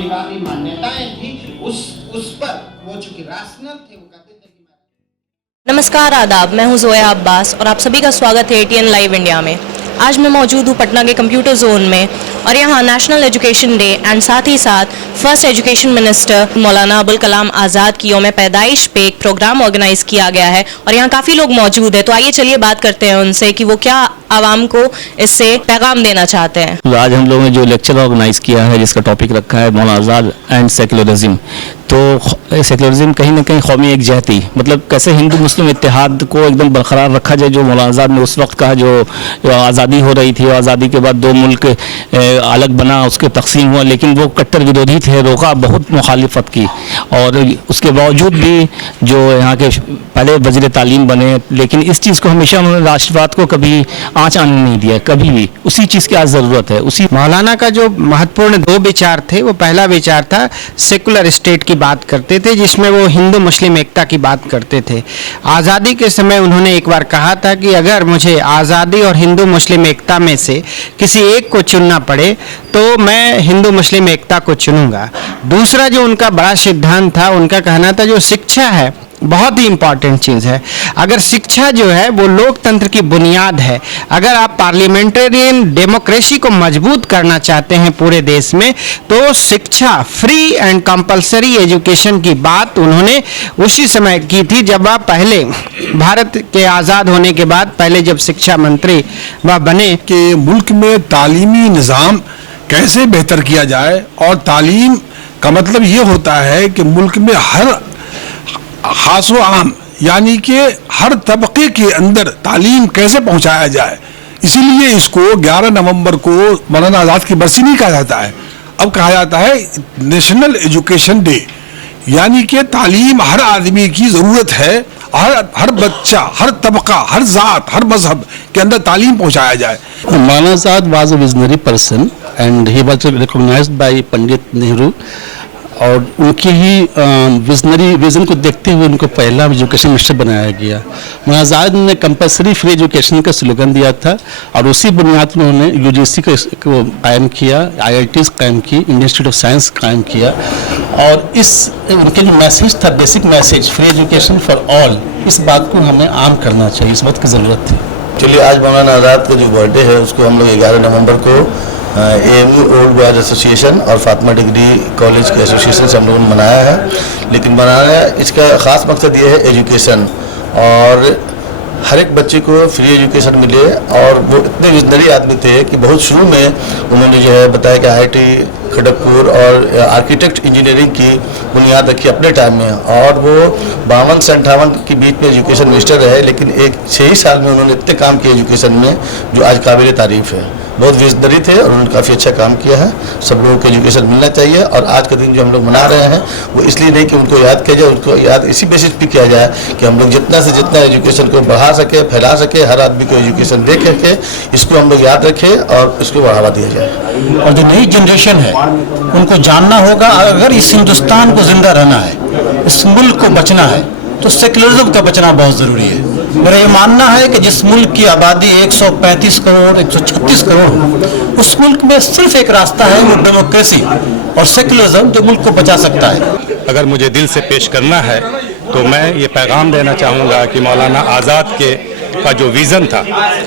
रूढ़िवादी मान्यताएं थी उस पर वो चूंकि रैशनल थे, वो कहते थे कि नमस्कार, आदाब। मैं हूं जोया अब्बास और आप सभी का स्वागत है ATN लाइव इंडिया में। आज मैं मौजूद हूं पटना के कंप्यूटर जोन में और यहां नेशनल एजुकेशन डे एंड साथ ही साथ first education minister Maulana Abul Kalam Azad की यौम पैदाइश पे एक प्रोग्राम ऑर्गेनाइज किया गया है और यहां काफ़ी लोग मौजूद हैं। तो आइए चलिए बात करते हैं उनसे कि वो क्या आवाम को इससे पैगाम देना चाहते हैं। तो आज हम लोगों ने जो लेक्चर ऑर्गेनाइज किया है जिसका टॉपिक रखा है मौलाना आज़ाद एंड सेकुलरिज्म, तो सेकुलरिज्म कहीं ना कहीं कौमी एकजहती, मतलब कैसे हिंदू मुस्लिम इत्तेहाद को एकदम बरकरार रखा जाए। जो मौलाना आज़ाद ने उस वक्त कहा, जो आज़ादी हो रही थी और आज़ादी के बाद दो मुल्क अलग बना, उसके तकसीम हुआ, लेकिन वो कट्टर विरोधी थे, रोका बहुत मुखालिफत की। और उसके बावजूद भी जो यहाँ के पहले वज़ीर तालीम बने, लेकिन इस चीज़ को हमेशा उन्होंने राष्ट्रवाद को कभी आँच आने नहीं दिया, कभी भी। उसी चीज़ की आज ज़रूरत है। उसी मौलाना का जो महत्वपूर्ण दो विचार थे, वो पहला विचार था सेकुलर स्टेट की बात करते थे, जिसमें वो हिंदू मुस्लिम एकता की बात करते थे। आज़ादी के समय उन्होंने एक बार कहा था कि अगर मुझे आज़ादी और हिंदू मुस्लिम एकता में से किसी एक को चुनना पड़े तो मैं हिंदू मुस्लिम एकता को चुनूंगा। दूसरा जो उनका बड़ा सिद्धांत था, उनका कहना था जो शिक्षा है बहुत ही इम्पॉर्टेंट चीज़ है। अगर शिक्षा जो है वो लोकतंत्र की बुनियाद है, अगर आप पार्लियामेंटेरियन डेमोक्रेसी को मजबूत करना चाहते हैं पूरे देश में, तो शिक्षा, फ्री एंड कंपलसरी एजुकेशन की बात उन्होंने उसी समय की थी जब वह पहले भारत के आज़ाद होने के बाद पहले जब शिक्षा मंत्री वह बने। कि मुल्क में तालीमी निज़ाम कैसे बेहतर किया जाए, और तालीम का मतलब ये होता है कि मुल्क में हर खास व आम यानी कि हर तबके के अंदर तालीम कैसे पहुंचाया जाए। इसीलिए इसको 11 नवंबर को मौलाना आज़ाद की बरसी नहीं कहा जाता है, अब कहा जाता है नेशनल एजुकेशन डे, यानी कि तालीम हर आदमी की ज़रूरत है। हर बच्चा, हर तबका, हर ज़ात, हर मजहब के अंदर तालीम पहुंचाया जाए। Maulana Azad was a visionary person and he was recognised by Pandit Nehru, और उनकी ही विजनरी विजन को देखते हुए उनको पहला एजुकेशन मिनिस्टर बनाया गया। मौलाना आज़ाद ने कंपलसरी फ्री एजुकेशन का स्लोगन दिया था और उसी बुनियाद पर उन्होंने UGC को कायम किया, IITs कायम की, इंडियन इंस्टीट्यूट ऑफ साइंस कायम किया। और इस उनके जो मैसेज था, basic message free education for all, इस बात को हमें आम करना चाहिए, इस बात की ज़रूरत थी। चलिए, आज मौलाना आज़ाद का जो बर्थडे है उसको हम लोग 11 नवंबर को AMU ओल्ड बॉयज एसोसिएशन और फातिमा डिग्री कॉलेज के एसोसिएशन से हम लोगों ने मनाया है। लेकिन मनाना इसका ख़ास मकसद ये है एजुकेशन, और हर एक बच्चे को फ्री एजुकेशन मिले। और वो इतने विजनरी आदमी थे कि बहुत शुरू में उन्होंने जो है बताया कि IIT खड़गपुर और आर्किटेक्ट इंजीनियरिंग की बुनियाद रखी अपने टाइम में, और वो 52 से 58 के बीच में एजुकेशन मिनिस्टर रहे, लेकिन 6 ही साल में उन्होंने इतने काम किए एजुकेशन में जो आज काबिल तारीफ़ है। बहुत विजनरी थे और उन्होंने काफ़ी अच्छा काम किया है। सब लोगों को एजुकेशन मिलना चाहिए, और आज का दिन जो हम लोग मना रहे हैं वो इसलिए नहीं कि उनको याद किया जाए, उनको याद इसी बेसिस पे किया जाए कि हम लोग जितना से जितना एजुकेशन को बढ़ा सके, फैला सके, हर आदमी को एजुकेशन दे करके इसको हम लोग याद रखें और इसको बढ़ावा दिया जाए। और जो नई जनरेशन है उनको जानना होगा, अगर इस हिंदुस्तान को जिंदा रहना है, इस मुल्क को बचना है, तो सेकुलरिज्म का बचना बहुत ज़रूरी है। मेरा ये मानना है कि जिस मुल्क की आबादी 135 करोड़ 136 करोड़, उस मुल्क में सिर्फ एक रास्ता है, वो डेमोक्रेसी और सेकुलरिज्म, जो मुल्क को बचा सकता है। अगर मुझे दिल से पेश करना है तो मैं ये पैगाम देना चाहूँगा कि मौलाना आज़ाद का जो विज़न था,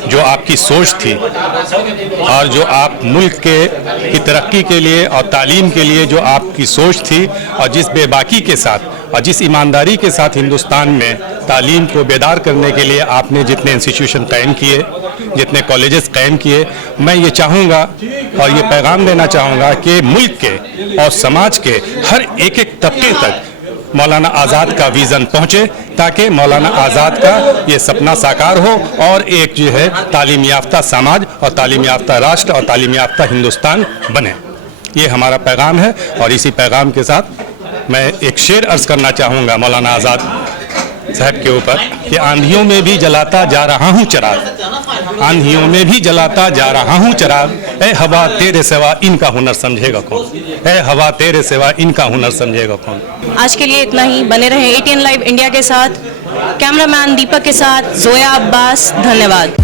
जो आपकी सोच थी, और जो आप मुल्क की तरक्की के लिए और तालीम के लिए जो आपकी सोच थी, और जिस बेबाकी के साथ और जिस ईमानदारी के साथ हिंदुस्तान में तालीम को बेदार करने के लिए आपने जितने इंस्टीट्यूशन कायम किए, जितने कॉलेजेस कायम किए, मैं ये चाहूँगा और ये पैगाम देना चाहूँगा कि मुल्क के और समाज के हर एक तबके तक मौलाना आज़ाद का विज़न पहुँचे, ताकि मौलाना आज़ाद का ये सपना साकार हो और एक जो है तालीम याफ्ता समाज और तालीम याफ्ता राष्ट्र और तालीम याफ्ता हिंदुस्तान बने। ये हमारा पैगाम है। और इसी पैगाम के साथ मैं एक शेर अर्ज़ करना चाहूँगा मौलाना आज़ाद साहब के ऊपर कि आंधियों में भी जलाता जा रहा हूँ चिराग, आंधियों में भी जलाता जा रहा हूँ चिराग, ए हवा तेरे सिवा इनका हुनर समझेगा कौन, ए हवा तेरे सिवा इनका हुनर समझेगा कौन। आज के लिए इतना ही। बने रहे ATN लाइव इंडिया के साथ। कैमरामैन दीपक के साथ जोया अब्बास, धन्यवाद।